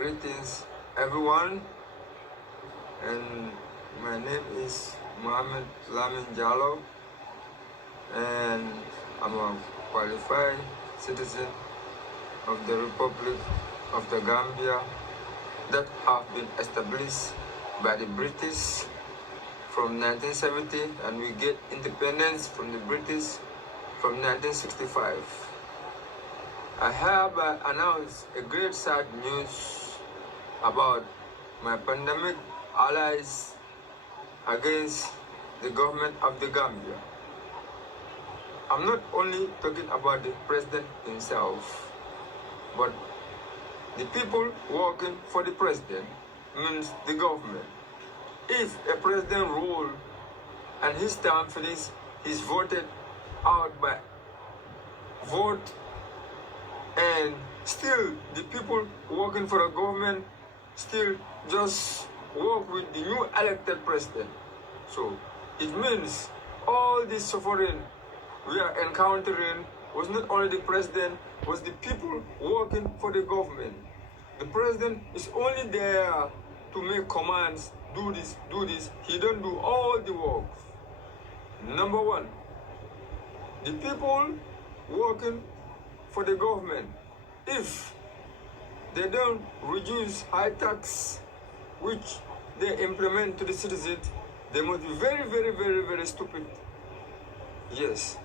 Greetings, everyone, and my name is Mohamed Lamin Jallo, and I'm a qualified citizen of the Republic of the Gambia that have been established by the British from 1970, and we get independence from the British from 1965. I hereby announce a great sad news about my pandemic allies against the government of the Gambia. I'm not only talking about the president himself, but the people working for the president, means the government. If a president rule and his term finishes, he's voted out by vote, and still the people working for the government still just work with the new elected president. So it means all this suffering we are encountering was not only the president, was the people working for the government. The president is only there to make commands, do this, do this. He don't do all the work. Number one, the people working for the government, if they don't reduce high tax which they implement to the citizens, they must be very, very, very, very stupid. Yes,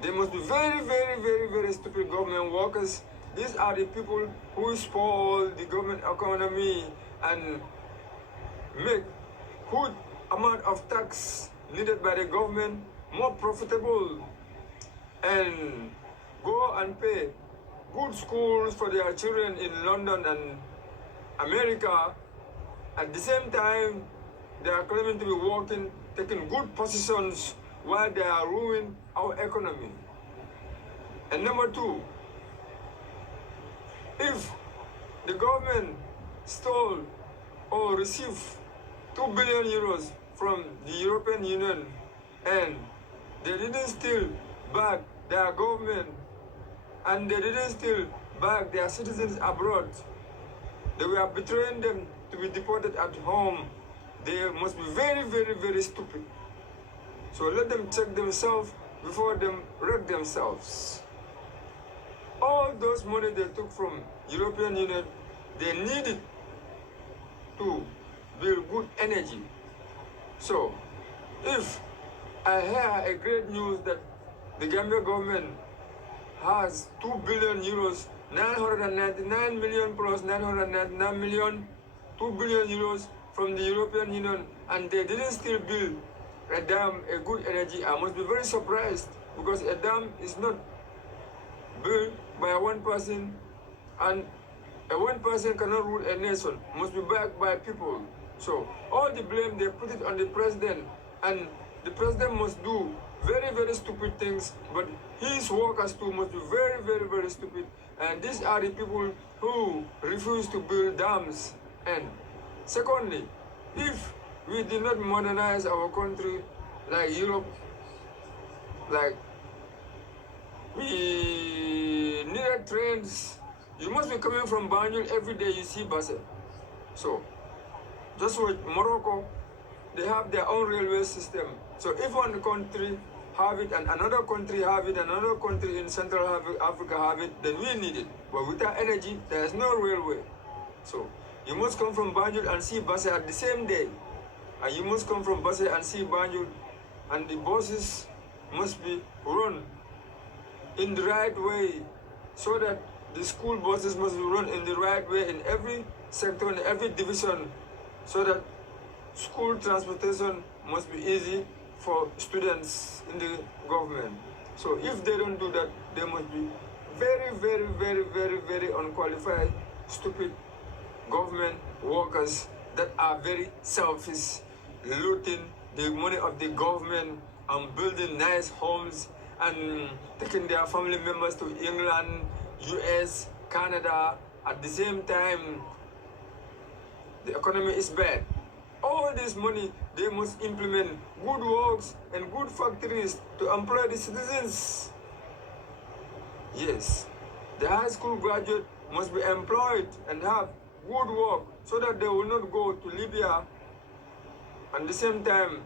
they must be very, very, very, very stupid government workers. These are the people who spoil the government economy and make good amount of tax needed by the government more profitable, and go and pay good schools for their children in London and America. At the same time, they are claiming to be working, taking good positions while they are ruining our economy. And number two, if the government stole or received 2 billion euros from the European Union and they didn't still back their government and they didn't still back their citizens abroad, they were betraying them to be deported at home. They must be very, very, very stupid. So let them check themselves before they wreck themselves. All those money they took from European Union, they needed to build good energy. So if I hear a great news that the Gambia government has 2 billion euros, 999 million plus 999 million, 2 billion euros from the European Union, and they didn't still build a dam, a good energy, I must be very surprised, because a dam is not built by one person, and a one person cannot rule a nation, must be backed by people. So all the blame, they put it on the president, and the president must do very, very stupid things, but his workers too must be very, very, very stupid. And these are the people who refuse to build dams. And secondly, if we did not modernize our country like Europe, like we needed trains, you must be coming from Banjul every day, you see buses. So just like Morocco, they have their own railway system. So if one country have it and another country have it, another country in Central Africa have it, then we need it. But without energy, there is no railway. So you must come from Banjul and see Basse at the same day. And you must come from Basse and see Banjul, and the buses must be run in the right way, so that the school buses must be run in the right way in every sector, in every division, so that school transportation must be easy for students in the government. So if they don't do that, they must be very, very, very, very, very unqualified, stupid government workers that are very selfish, looting the money of the government and building nice homes and taking their family members to England, US, Canada. At the same time, the economy is bad. All this money, they must implement good works and good factories to employ the citizens. Yes, the high school graduate must be employed and have good work so that they will not go to Libya and at the same time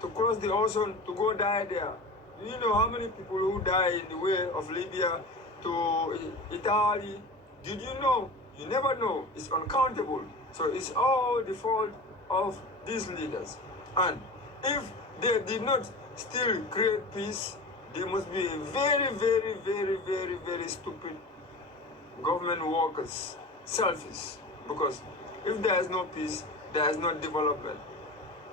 to cross the ocean to go die there. Do you know how many people who die in the way of Libya to Italy? Did you know? You never know. It's uncountable. So it's all the fault of these leaders. And if they did not still create peace, they must be very, very, very, very, very stupid government workers, selfish. Because if there is no peace, there is no development.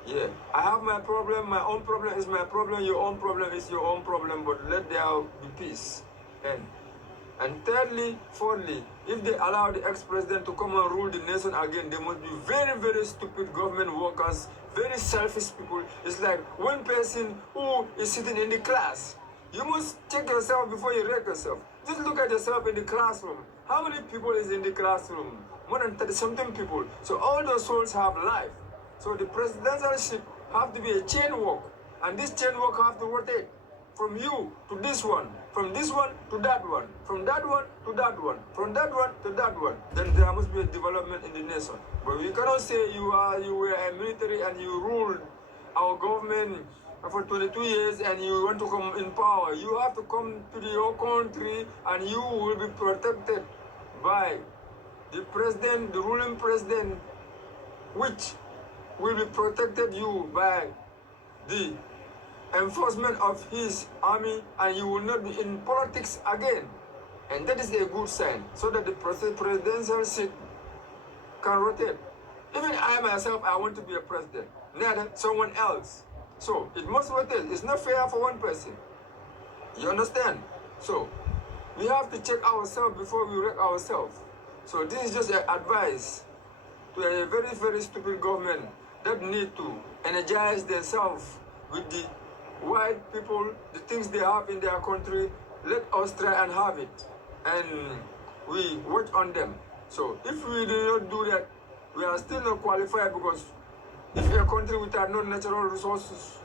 Yeah, I have my problem, my own problem is my problem, your own problem is your own problem, but let there be peace. And thirdly, fourthly, if they allow the ex-president to come and rule the nation again, they must be very, very stupid government workers, very selfish people. It's like one person who is sitting in the class. You must check yourself before you wreck yourself. Just look at yourself in the classroom. How many people is in the classroom? More than 30-something people. So all those souls have life. So the presidentialship have to be a chain walk. And this chain walk have to rotate from you to this one, from this one to that one, from that one to that one, from that one to that one. Then there must be a development in the nation. But you cannot say you were a military and you ruled our government for 22 years and you want to come in power. You have to come to your country and you will be protected by the president, the ruling president, which will be protected you by the enforcement of his army, and you will not be in politics again. And that is a good sign, so that the presidential seat can rotate. Even I myself, I want to be a president, not someone else. So it must rotate. It's not fair for one person. You understand? So we have to check ourselves before we wreck ourselves. So this is just an advice to a very, very stupid government that need to energize themselves with the white people, the things they have in their country. Let us try and have it. And we watch on them. So if we do not do that, we are still not qualified, because if a country without no natural resources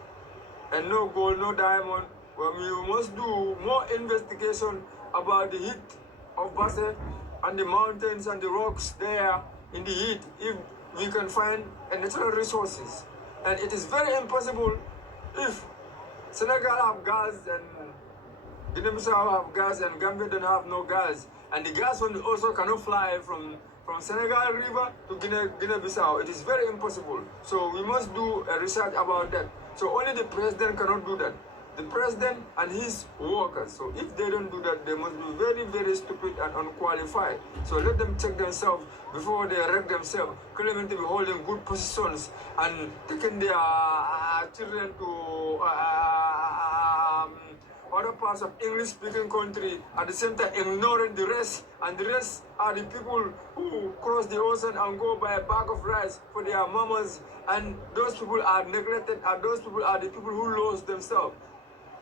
and no gold, no diamond, well, we must do more investigation about the heat of Basse and the mountains and the rocks there in the heat, if we can find natural resources. And it is very impossible if Senegal have gas and Guinea-Bissau have gas and Gambia don't have no gas. And the gas also cannot fly from Senegal River to Guinea-Bissau. It is very impossible. So we must do a research about that. So only the president cannot do that. The president and his workers. So if they don't do that, they must be very, very stupid and unqualified. So let them check themselves before they wreck themselves, claiming to be holding good positions and taking their children to other parts of English-speaking country, at the same time ignoring the rest. And the rest are the people who cross the ocean and go buy a bag of rice for their mamas. And those people are neglected, and those people are the people who lost themselves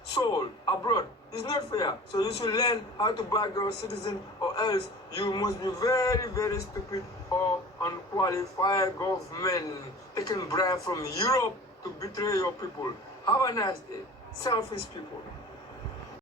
soul abroad. It's not fair. So you should learn how to back your citizen, or else you must be very, very stupid or unqualified government taking bribe from Europe to betray your people. Have a nice day. Selfish people.